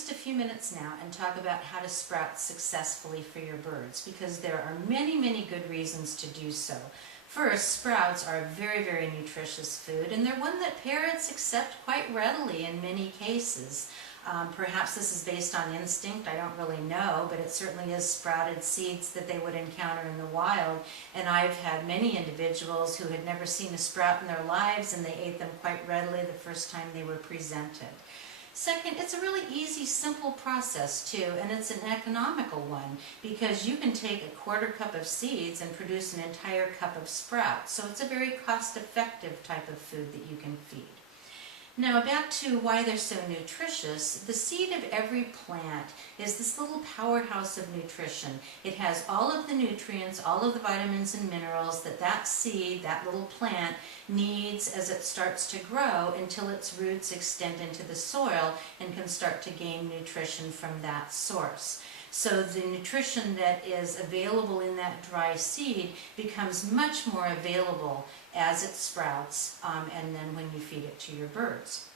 just a few minutes now and talk about how to sprout successfully for your birds, because there are many, many good reasons to do so. First, sprouts are a very, very nutritious food, and they're one that parrots accept quite readily in many cases. Perhaps this is based on instinct, I don't really know, but it certainly is sprouted seeds that they would encounter in the wild. And I've had many individuals who had never seen a sprout in their lives, and they ate them quite readily the first time they were presented. Second, it's a really easy, simple process too, and it's an economical one, because you can take a quarter cup of seeds and produce an entire cup of sprouts. So it's a very cost-effective type of food that you can feed. Now back to why they're so nutritious. The seed of every plant is this little powerhouse of nutrition. It has all of the nutrients, all of the vitamins and minerals that seed, that little plant, needs as it starts to grow until its roots extend into the soil and can start to gain nutrition from that source. So the nutrition that is available in that dry seed becomes much more available as it sprouts and then when you feed it to your birds.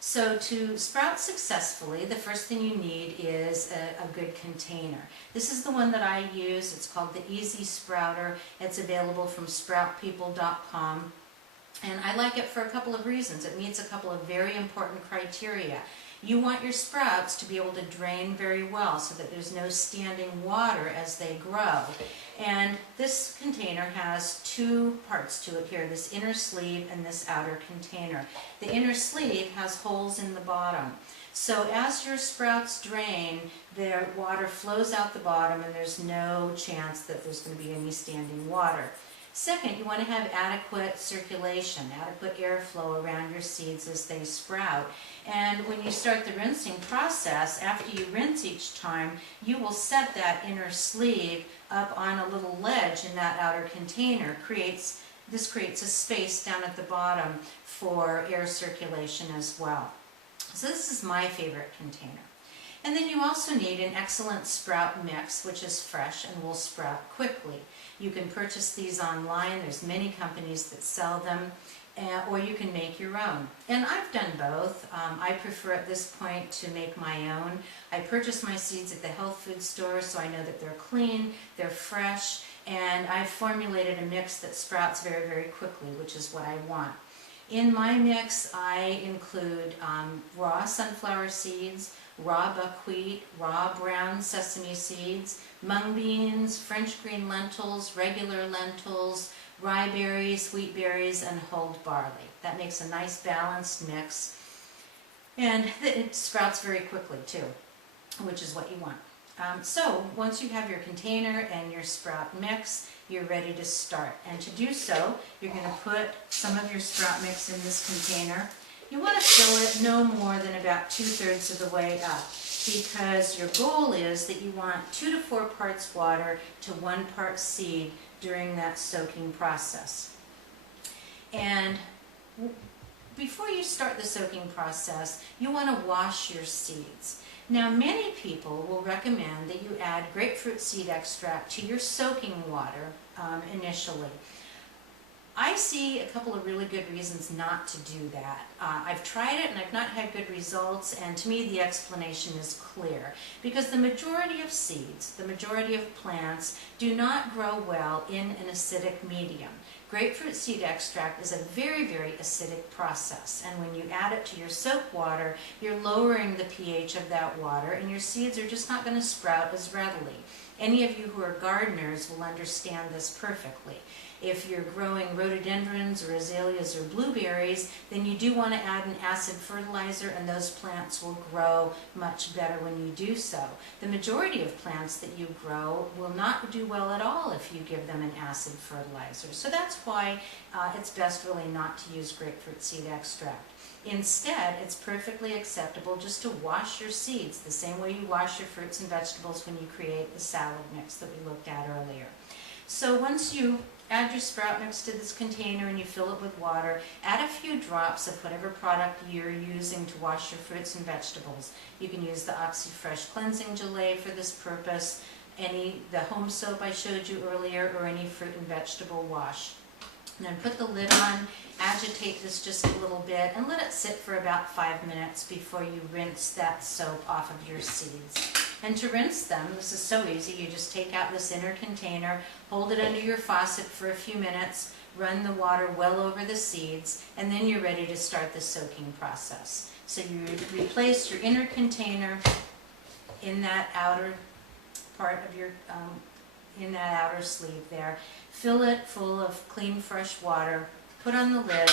So to sprout successfully, the first thing you need is a good container. This is the one that I use. It's called the Easy Sprouter. It's available from Sproutpeople.com. And I like it for a couple of reasons. It meets a couple of very important criteria. You want your sprouts to be able to drain very well so that there's no standing water as they grow. And this container has two parts to it here, this inner sleeve and this outer container. The inner sleeve has holes in the bottom. So as your sprouts drain, their water flows out the bottom and there's no chance that there's going to be any standing water. Second, you want to have adequate circulation, adequate airflow around your seeds as they sprout. And when you start the rinsing process, after you rinse each time, you will set that inner sleeve up on a little ledge in that outer container. This creates a space down at the bottom for air circulation as well. So this is my favorite container. And then you also need an excellent sprout mix, which is fresh and will sprout quickly. You can purchase these online. There's many companies that sell them, or you can make your own. And I've done both. I prefer at this point to make my own. I purchase my seeds at the health food store, so I know that they're clean, they're fresh, and I've formulated a mix that sprouts very, very quickly, which is what I want. In my mix, I include raw sunflower seeds, raw buckwheat, raw brown sesame seeds, mung beans, French green lentils, regular lentils, rye berries, wheat berries, and hulled barley. That makes a nice balanced mix, and it sprouts very quickly too, which is what you want. So once you have your container and your sprout mix, you're ready to start. And to do so, you're going to put some of your sprout mix in this container. You want to fill it no more than about 2/3 of the way up, because your goal is that you want 2 to 4 parts water to 1 part seed during that soaking process. And before you start the soaking process, you want to wash your seeds. Now, many people will recommend that you add grapefruit seed extract to your soaking water initially. I see a couple of really good reasons not to do that. I've tried it and I've not had good results, and to me the explanation is clear. Because the majority of seeds, the majority of plants, do not grow well in an acidic medium. Grapefruit seed extract is a very, very acidic process, and when you add it to your soak water, you're lowering the pH of that water, and your seeds are just not going to sprout as readily. Any of you who are gardeners will understand this perfectly. If you're growing rhododendrons or azaleas or blueberries, then you do want to add an acid fertilizer, and those plants will grow much better when you do so. The majority of plants that you grow will not do well at all if you give them an acid fertilizer. So that's why it's best really not to use grapefruit seed extract. Instead, it's perfectly acceptable just to wash your seeds the same way you wash your fruits and vegetables when you create the salad mix that we looked at earlier. So once you add your sprout mix to this container and you fill it with water, add a few drops of whatever product you're using to wash your fruits and vegetables. You can use the OxyFresh cleansing gelée for this purpose, the home soap I showed you earlier, or any fruit and vegetable wash. And then put the lid on, agitate this just a little bit, and let it sit for about 5 minutes before you rinse that soap off of your seeds. And to rinse them, this is so easy. You just take out this inner container, hold it under your faucet for a few minutes, run the water well over the seeds, and then you're ready to start the soaking process. So you replace your inner container in that outer part of your, in that outer sleeve there. Fill it full of clean, fresh water, put on the lid,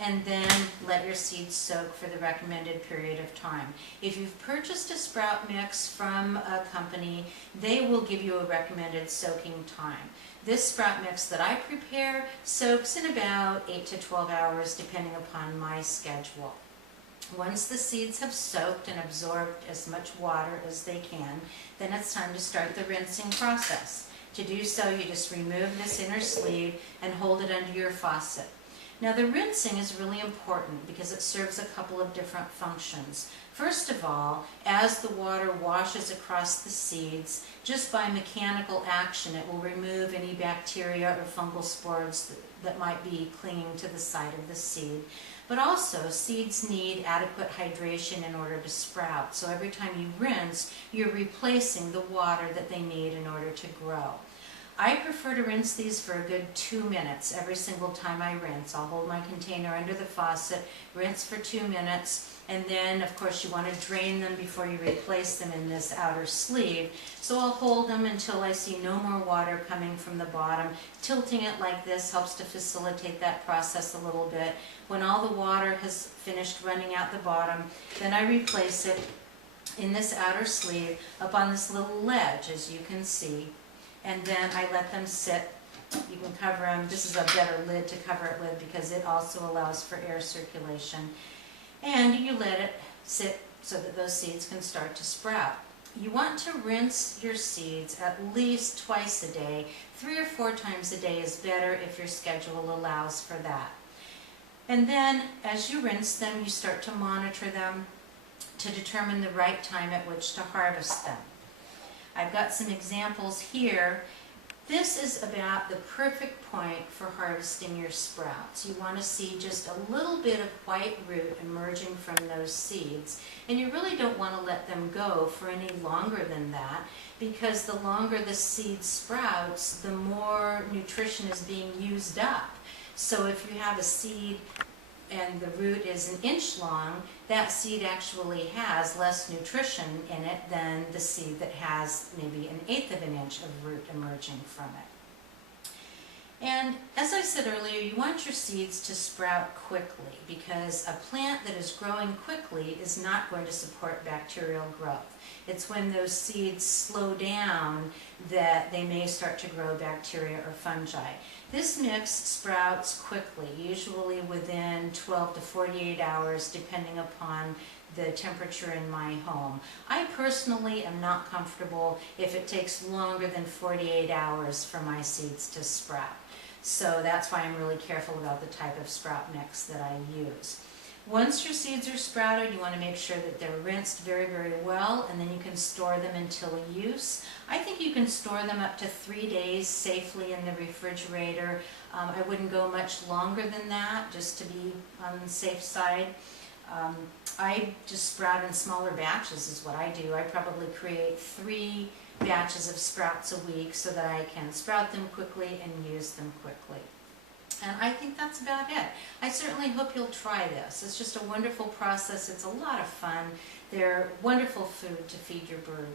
and then let your seeds soak for the recommended period of time. If you've purchased a sprout mix from a company, they will give you a recommended soaking time. This sprout mix that I prepare soaks in about 8 to 12 hours depending upon my schedule. Once the seeds have soaked and absorbed as much water as they can, then it's time to start the rinsing process. To do so, you just remove this inner sleeve and hold it under your faucet. Now the rinsing is really important because it serves a couple of different functions. First of all, as the water washes across the seeds, just by mechanical action it will remove any bacteria or fungal spores that might be clinging to the side of the seed. But also, seeds need adequate hydration in order to sprout. So every time you rinse, you're replacing the water that they need in order to grow. I prefer to rinse these for a good 2 minutes every single time I rinse. I'll hold my container under the faucet, rinse for 2 minutes, and then of course you want to drain them before you replace them in this outer sleeve. So I'll hold them until I see no more water coming from the bottom. Tilting it like this helps to facilitate that process a little bit. When all the water has finished running out the bottom, then I replace it in this outer sleeve up on this little ledge, as you can see. And then I let them sit. You can cover them. This is a better lid to cover it with because it also allows for air circulation. And you let it sit so that those seeds can start to sprout. You want to rinse your seeds at least twice a day. 3 or 4 times a day is better if your schedule allows for that. And then as you rinse them, you start to monitor them to determine the right time at which to harvest them. I've got some examples here. This is about the perfect point for harvesting your sprouts. You want to see just a little bit of white root emerging from those seeds, and you really don't want to let them go for any longer than that, because the longer the seed sprouts, the more nutrition is being used up. So if you have a seed and the root is 1 inch long, that seed actually has less nutrition in it than the seed that has maybe 1/8 of an inch of root emerging from it. And as I said earlier, you want your seeds to sprout quickly because a plant that is growing quickly is not going to support bacterial growth. It's when those seeds slow down that they may start to grow bacteria or fungi. This mix sprouts quickly, usually within 12 to 48 hours, depending upon the temperature in my home. I personally am not comfortable if it takes longer than 48 hours for my seeds to sprout. So that's why I'm really careful about the type of sprout mix that I use. Once your seeds are sprouted, you want to make sure that they're rinsed very, very well, and then you can store them until use. I think you can store them up to 3 days safely in the refrigerator. I wouldn't go much longer than that, just to be on the safe side. I just sprout in smaller batches is what I do. I probably create 3 batches of sprouts a week so that I can sprout them quickly and use them quickly. And I think that's about it. I certainly hope you'll try this. It's just a wonderful process. It's a lot of fun. They're wonderful food to feed your birds.